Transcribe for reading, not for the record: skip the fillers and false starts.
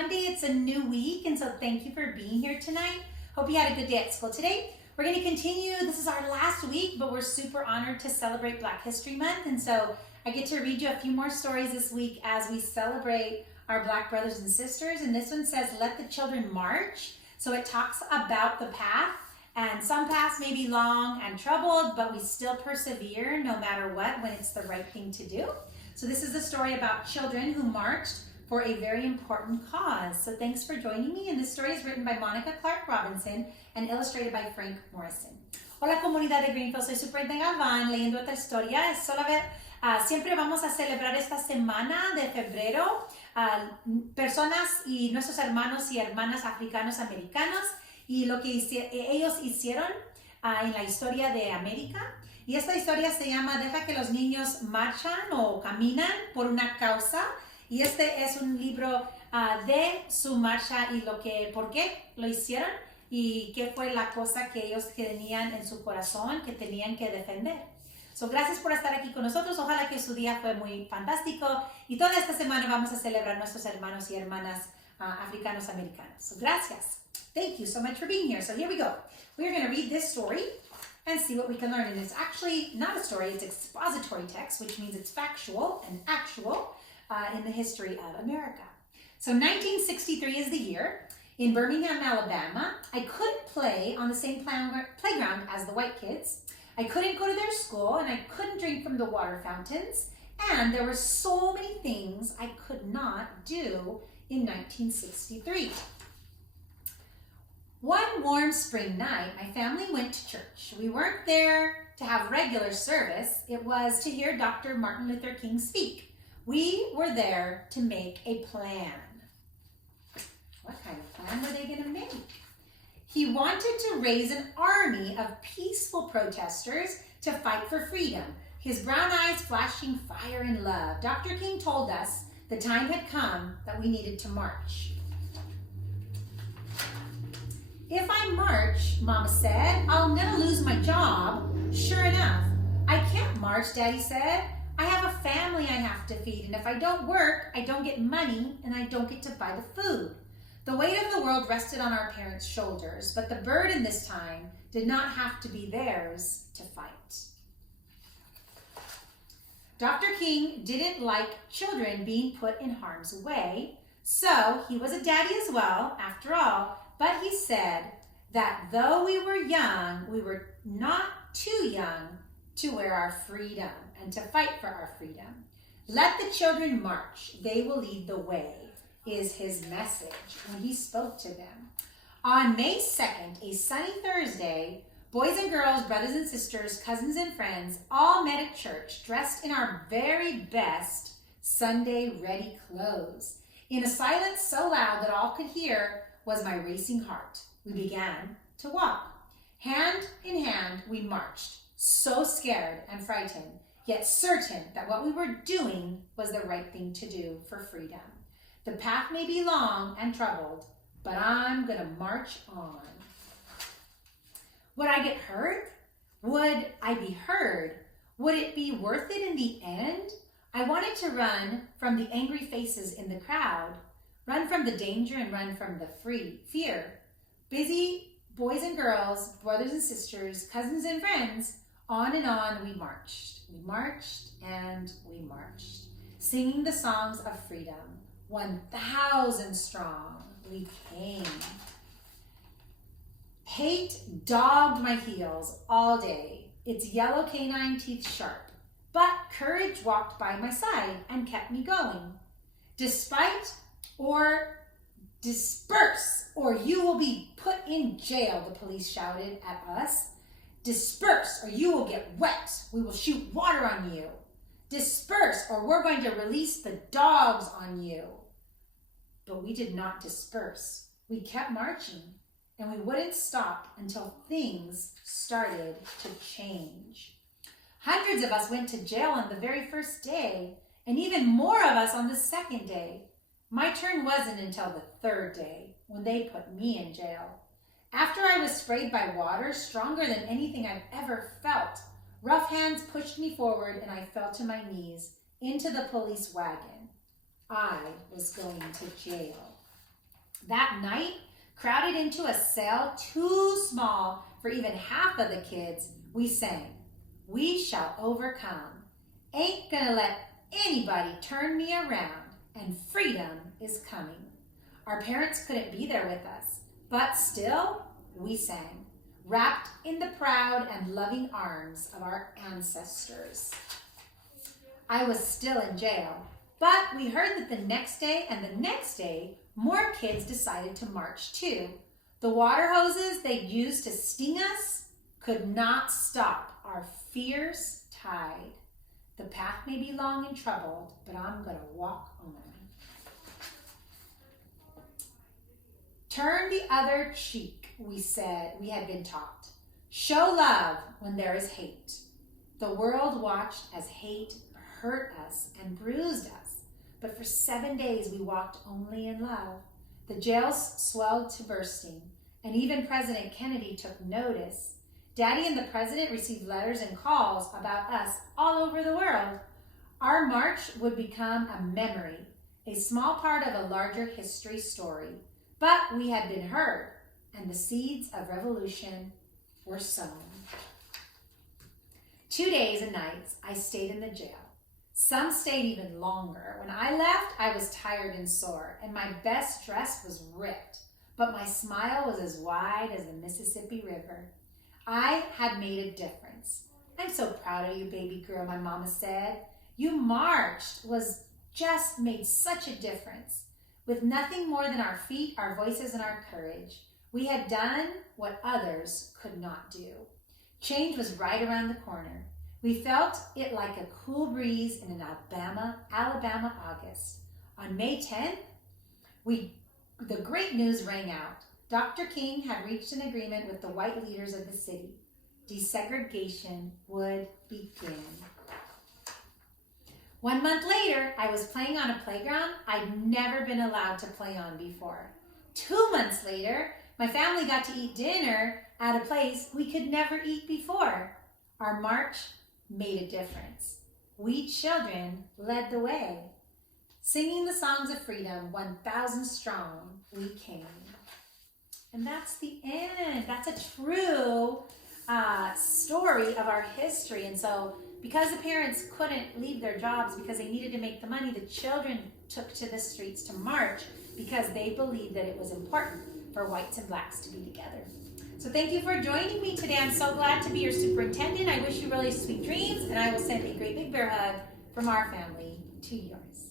Monday. It's a new week, and so thank you for being here tonight. Hope you had a good day at school today. We're going to continue. This is our last week, but we're super honored to celebrate Black History Month, and so I get to read you a few more stories this week as we celebrate our Black brothers and sisters. And this one says, "Let the Children March." So it talks about the path, and some paths may be long and troubled, but we still persevere no matter what when it's the right thing to do. So this is a story about children who marched for a very important cause. So thanks for joining me. And this story is written by Monica Clark Robinson and illustrated by Frank Morrison. Hola comunidad de Greenfield, soy Super Van leyendo esta historia. Es solo ver, siempre vamos a celebrar esta semana de febrero personas y nuestros hermanos y hermanas africanos americanos y lo que ellos hicieron en la historia de América. Y esta historia se llama Deja que los niños marchan o caminan por una causa. Y este es un libro de su marcha y por qué lo hicieron y qué fue la cosa que ellos tenían en su corazón que tenían que defender. So, gracias por estar aquí con nosotros. Ojalá que su día fue muy fantástico. Y toda esta semana vamos a celebrar nuestros hermanos y hermanas africanos americanos. So, gracias. Thank you so much for being here. So here we go. We're going to read this story and see what we can learn. And it's actually not a story, it's expository text, which means it's factual and actual in the history of America. So 1963 is the year. In Birmingham, Alabama, I couldn't play on the same playground as the white kids. I couldn't go to their school, and I couldn't drink from the water fountains. And there were so many things I could not do in 1963. One warm spring night, my family went to church. We weren't there to have regular service. It was to hear Dr. Martin Luther King speak. We were there to make a plan. What kind of plan were they going to make? He wanted to raise an army of peaceful protesters to fight for freedom, his brown eyes flashing fire and love. Dr. King told us the time had come that we needed to march. If I march, Mama said, I'm going to lose my job. Sure enough. I can't march, Daddy said. I have a family I have to feed, and if I don't work, I don't get money, and I don't get to buy the food. The weight of the world rested on our parents' shoulders, but the burden this time did not have to be theirs to fight. Dr. King didn't like children being put in harm's way, so he was a daddy as well, after all, but he said that though we were young, we were not too young to wear our freedom and to fight for our freedom. Let the children march. They will lead the way, is his message when he spoke to them. On May 2nd, a sunny Thursday, boys and girls, brothers and sisters, cousins and friends all met at church dressed in our very best Sunday-ready clothes. In a silence so loud that all could hear was my racing heart. We began to walk. Hand in hand, we marched, so scared and frightened, yet certain that what we were doing was the right thing to do for freedom. The path may be long and troubled, but I'm going to march on. Would I get hurt? Would I be heard? Would it be worth it in the end? I wanted to run from the angry faces in the crowd, run from the danger and run from the fear. Busy boys and girls, brothers and sisters, cousins and friends, on and on we marched. We marched and we marched, singing the songs of freedom. 1,000 strong we came. Hate dogged my heels all day, its yellow canine teeth sharp, but courage walked by my side and kept me going. Despite or disperse, or you will be put in jail, the police shouted at us. Disperse, or you will get wet. We will shoot water on you. Disperse, or we're going to release the dogs on you. But we did not disperse. We kept marching, and we wouldn't stop until things started to change. Hundreds of us went to jail on the very first day, and even more of us on the second day. My turn wasn't until the third day, when they put me in jail. After I was sprayed by water, stronger than anything I've ever felt, rough hands pushed me forward and I fell to my knees into the police wagon. I was going to jail. That night, crowded into a cell too small for even half of the kids, we sang, "We shall overcome. Ain't gonna let anybody turn me around, and freedom is coming." Our parents couldn't be there with us, but still we sang, wrapped in the proud and loving arms of our ancestors. I was still in jail, but we heard that the next day and the next day, more kids decided to march too. The water hoses they used to sting us could not stop our fierce tide. The path may be long and troubled, but I'm gonna walk on. Turn the other cheek, we said we had been taught. Show love when there is hate. The world watched as hate hurt us and bruised us, but for 7 days we walked only in love. The jails swelled to bursting, and even President Kennedy took notice. Daddy and the president received letters and calls about us all over the world. Our march would become a memory, a small part of a larger history story. But we had been heard, and the seeds of revolution were sown. 2 days and nights I stayed in the jail. Some stayed even longer. When I left, I was tired and sore, and my best dress was ripped, but my smile was as wide as the Mississippi River. I had made a difference. "I'm so proud of you, baby girl," my mama said. "You marched was just made such a difference. With nothing more than our feet, our voices, and our courage, we had done what others could not do." Change was right around the corner. We felt it like a cool breeze in an Alabama August. On May 10th, the great news rang out. Dr. King had reached an agreement with the white leaders of the city. Desegregation would begin. 1 month later, I was playing on a playground I'd never been allowed to play on before. 2 months later, my family got to eat dinner at a place we could never eat before. Our march made a difference. We children led the way. Singing the songs of freedom, 1,000 strong, we came. And that's the end. That's a true story of our history. And so because the parents couldn't leave their jobs because they needed to make the money, the children took to the streets to march because they believed that it was important for whites and blacks to be together. So thank you for joining me today. I'm so glad to be your superintendent. I wish you really sweet dreams, and I will send a great big bear hug from our family to yours.